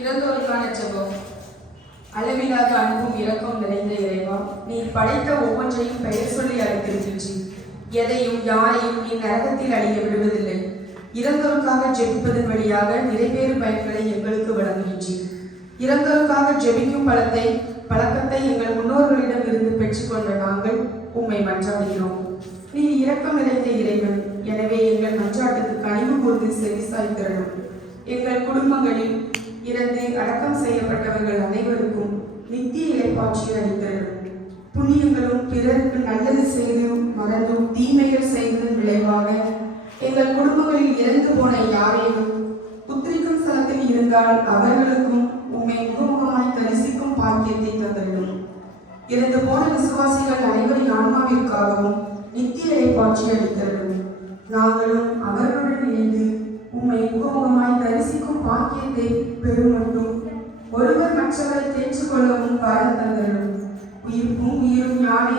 இறந்தோருக்கான ஜெபம். அளவில்லாத அன்பும் இரக்கம் நிறைந்த இறைவா, நீர் படைத்த ஒவ்வொன்றையும் பெயர் சொல்லி அழைத்திருக்கின்றீர். எதையும் யாரையும் நீ நரகத்தில் அழிய விடுவதில்லை. இறந்தோருக்காக ஜெபிப்பதன் வழியாக நிறைவேறு பயன்களை எங்களுக்கு வழங்குகின்றீர். இறந்தோருக்காக ஜெபிக்கும் பழக்கத்தை எங்கள் முன்னோர்களிடம் இருந்து பெற்றுக்கொண்ட நாங்கள் உம்மை மன்றாடுகிறோம். நீர் இரக்கம் நிறைந்த இறைவன். எனவே எங்கள் மன்றாட்டுக்கு கனிவு கூர்ந்து செவிசாய்த்திரணும். எங்கள் குடும்பங்களில் இறந்து அடக்கம் செய்யப்பட்டவர்கள் அனைவருக்கும் நித்திய இளைப்பாட்சியை அளித்தரும். புண்ணியங்களும் பிறருக்கு நல்லது செய்து மறந்தும் தீமைகள் செய்வதன் விளைவாக எங்கள் குடும்பங்களில் இறந்து போன யாரையும் புத்திரிக்கும் ஸ்தலத்தில் இருந்தால் அவர்களுக்கும் உம்மை முகமுகமாய் தரிசிக்கும் பாக்கியத்தை தந்தரும். இறந்து போன விசுவாசிகள் அனைவரின் ஆன்மாவிற்காகவும் நித்திய இளைப்பாட்சி அளித்தரும். நாங்களும் அவர்களுடன் இணைந்து உம்மை முகமுகமாய் தரிசிக்கும் பாக்கியத்தை பெறும் மட்டும் ஒருவர் மற்றவரை தேற்றுக்கொள்ளவும் வரம் தந்தரும். உயிர்ப்பும் உயிரும் ஞானே,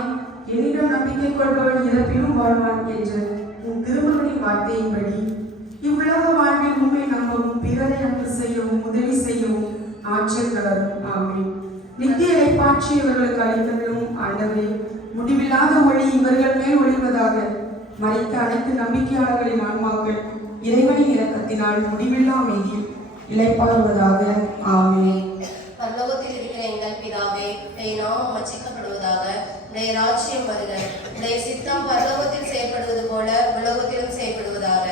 என்னிடம் நம்பிக்கை கொள்பவன் இறப்பிலும் வாழ்வான் என்ற உன் திருமணத்தின் வார்த்தையின்படி இவ்வுலக வாழ்வில் உண்மை நம்பவும் பிறரை அன்பு செய்யவும் உதவி செய்யவும் ஆற்றல் தரும். ஆமென். நித்திய இளைப்பாட்சி இவர்களுக்கு அளித்தவரும் ஆண்டவரே, முடிவில்லாத ஒளி இவர்கள் மேல் ஒளிவதாக. மறைத்த அனைத்து நம்பிக்கையாளர்களின் ஆன்மாக்கள் இறைவனின் இரக்கத்தினால் முடிவில்லா அமைதியில் இளைப்பாறுவதாக. ஆமென். பரலோகத்தில் இருக்கிற எங்கள் பிதாவே, உம்முடைய நாமம் உச்சரிக்கப்படுவதாக. உம்முடைய ராஜ்யம் வருக. உம்முடைய சித்தம் பரலோகத்தில் செய்யப்படுவது போல உலகத்திலும் செய்யப்படுவதாக.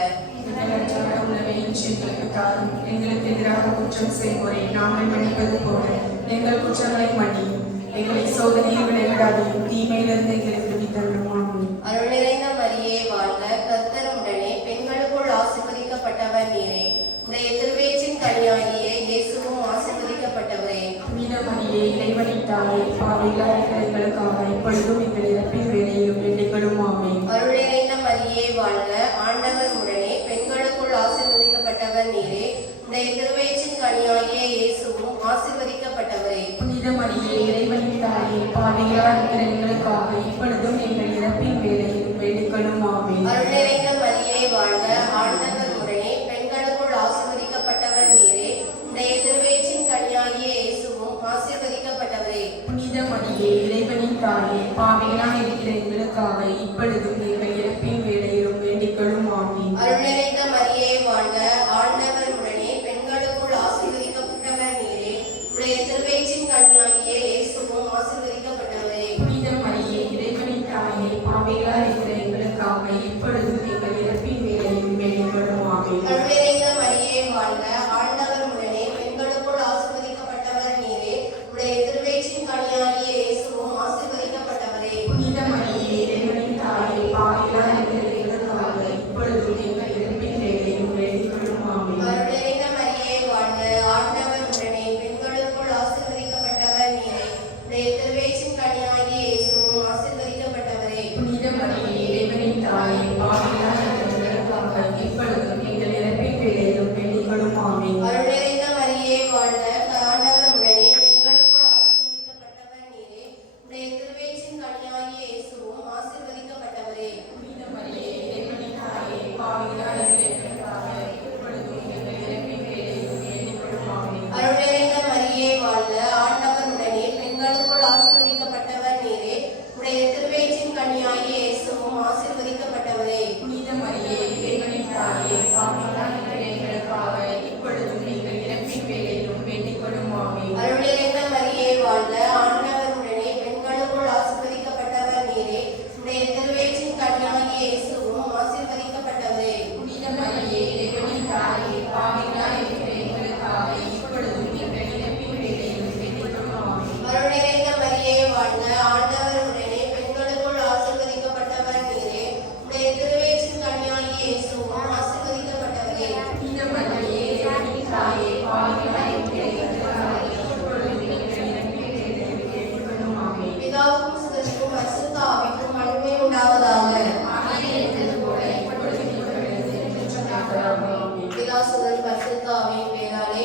எங்களுக்கு எதிராக குற்றம் செய்வோரை நாங்கள் மன்னிப்பது போல எங்கள் குற்றங்களை மன்னியும். எங்களை சோதனையில் விளைவிடாதையும் தீமையிலிருந்து எங்களை விடுவித்தருளும். அருள் நிறைந்த மரியே வாழ்க. கர்த்தர் உடனே பெண்களுக்குள் ஆசீர்வதிக்கப்பட்டவர் நீரே. உடைய திருவயிற்றின் கனியாகிய இயேசுவும் ஆசீர்வதிக்கப்பட்டவரே. புனித மரியே, இறைவனின் தாயே, பாவிகளாக இருக்கிற எங்களுக்காக இப்பொழுதும் எங்கள் இறப்பின் வேளையிலும் வேண்டிக்கொள்ளும். ஆமென். அருள் நிறைந்த மரியே வாழ்க. ஆண்டவர் உடனே பெண்களுக்குள் ஆசீர்வதிக்கப்பட்டவர் நீரே. உடைய திருவயிற்றின் கனியாகிய இயேசுவும் ஆசீர்வதிக்கப்பட்டவரே. புனித மரியே, இறைவனின் தாயே, பாவிகளாக இருக்கிற எங்களுக்காக இப்பொழுதும் எங்கள் இறப்பின் வேளையிலும் வேண்டிக்கொள்ளும். ஆமென். அருள் நிறைந்த மரியே வாழ்க. ஆண்டவர் உடனே பெண்களுக்குள் ஆசீர்வதிக்கப்பட்டவர் நீரே. உடைய திருவயிற்றின் கனியாகிய இயேசுவும் ஆசீர்வதிக்கப்பட்டவரே. புனித மரியே, இறைவனின் தாயே, பாவிகளாக இருக்கிற எங்களுக்காக இப்பொழுதும் எங்கள் இறப்பின் வேளையிலும் வேண்டிக்கொள்ளும். ஆமென். அருள் நிறைந்த மரியே வாழ்க. ஆண்டவர் உடனே பெண்களுக்குள் ஆசீர்வதிக்கப்பட்டவர் நீரே. உடைய திருவயிற்றின் கனியாகிய இயேசுவும் ஆசீர்வதிக்கப்பட்டவரே. புனித மரியே, இறைவனின் தாயே, பாவிகளாக இருக்கிற எங்களுக்காக இப்பொழுதும் எங்கள் இறப்பின் வேளையிலும் வேண்டிக்கொள்ளும். ஆமென். அருள் நிறைந்த மரியே வாழ்க. ஆண்டவர் உடனே பெண்களுக்குள் ஆசீர்வதிக்கப்பட்டவர் நீரே. உடைய திருவயிற்றின் கனியாகிய இயேசுவும் ஆசீர்வதிக்கப்பட்டவரே. புனித மரியே, இறைவனின் தாயே, பாவிகளாக இருக்கிற எங்களுக்காக இப்பொழுதும் எங்கள் இறப்பின் வேளையிலும் வேண்டிக்கொள்ளும். ஆமென். அருள் நிறைந்த மரியே வாழ்க. ஆண்டவர் உடனே பெண்களுக்குள் ஆசீர்வதிக்கப்பட்டவர் நீரே. உடைய திருவயிற்றின் கனியாகிய இயேசுவும் ஆசீர்வதிக்கப்பட்டவரே. புனித மரியே, இறைவனின் தாயே, பாவிகளாக இருக்கிற எங்களுக்காக இப்பொழுதும் எங்கள் இறப்பின் வேளையிலும் வேண்டிக்கொள்ளும். ஆமென். அருள் நிறைந்த மரியே வாழ்க. ஆண்டவர் உடனே பெண்களுக்குள் ஆசீர்வதிக்கப்பட்டவர் நீரே. உடைய திருவயிற்றின் கனியாகிய இயேசுவும் ஆசீர்வதிக்கப்பட்டவரே. புனித மரியே, இறைவனின் தாயே, பாவிகளாக இருக்கிற எங்களுக்காக இப்பொழுதும் எங்கள் இறப்பின் வேளையிலும் வேண்டிக்கொள்ளும். ஆமென். அருள் நிறைந்த மரியே வாழ்க. ஆண்டவர் உடனே பெண்களுக்குள் ஆசீர்வதிக்கப்பட்டவர் நீரே. உடைய திருவயிற்றின் கனியாகிய இயேசுவும் ஆசீர்வதிக்கப்பட்டவரே. புனித மரியே, இறைவனின் தாயே, பாவிகளாக இருக்கிற எங்களுக்காக இப்பொழுதும் எங்கள் இறப்பின் வேளையிலும் வேண்டிக்கொள்ளும். ஆமென். அருள் நிறைந்த மரியே வாழ்க. ஆண்டவர் உடனே பெண்களுக்குள் ஆசீர்வதிக்கப்பட்டவர் நீரே. உடைய திருவயிற்றின் கனியாகிய இயேசுவும் ஆசீர்வதிக்கப்பட்டவரே. புனித மரியே, இறைவனின் தாயே, பாவிகளாக இருக்கிற எங்களுக்காக இப்பொழுதும் எங்கள் இறப்பின் வேளையிலும் வேண்டிக்கொள்ளும். ஆமென். அருள் நிறைந்த மரியே வாழ்க. ஆண்டவர் உடனே பெண்களுக்குள் ஆசீர்வதிக்கப்பட்டவர் நீரே. உடைய திருவயிற்றின் கனியாகிய இயேசுவும் ஆசீர்வதிக்கப்பட்டவரே. புனித மரியே, இறைவனின் தாயே, பாவிகளாக இருக்கிற எங்களுக்காக இப்பொழுதும் எங்கள் இறப்பின் வேளையிலும் வேண்டிக்கொள்ளும். ஆமென். பிதாவுக்கும் சுதனுக்கும் பரிசுத்த ஆவிக்கும் மகிமை உண்டாவதாக. போல இப்பொழுதும் எங்கள் இறப்பின் வேளையிலும். ஆமென். பிதா சுதன் பரிசுத்த ஆவியின் பெயராலே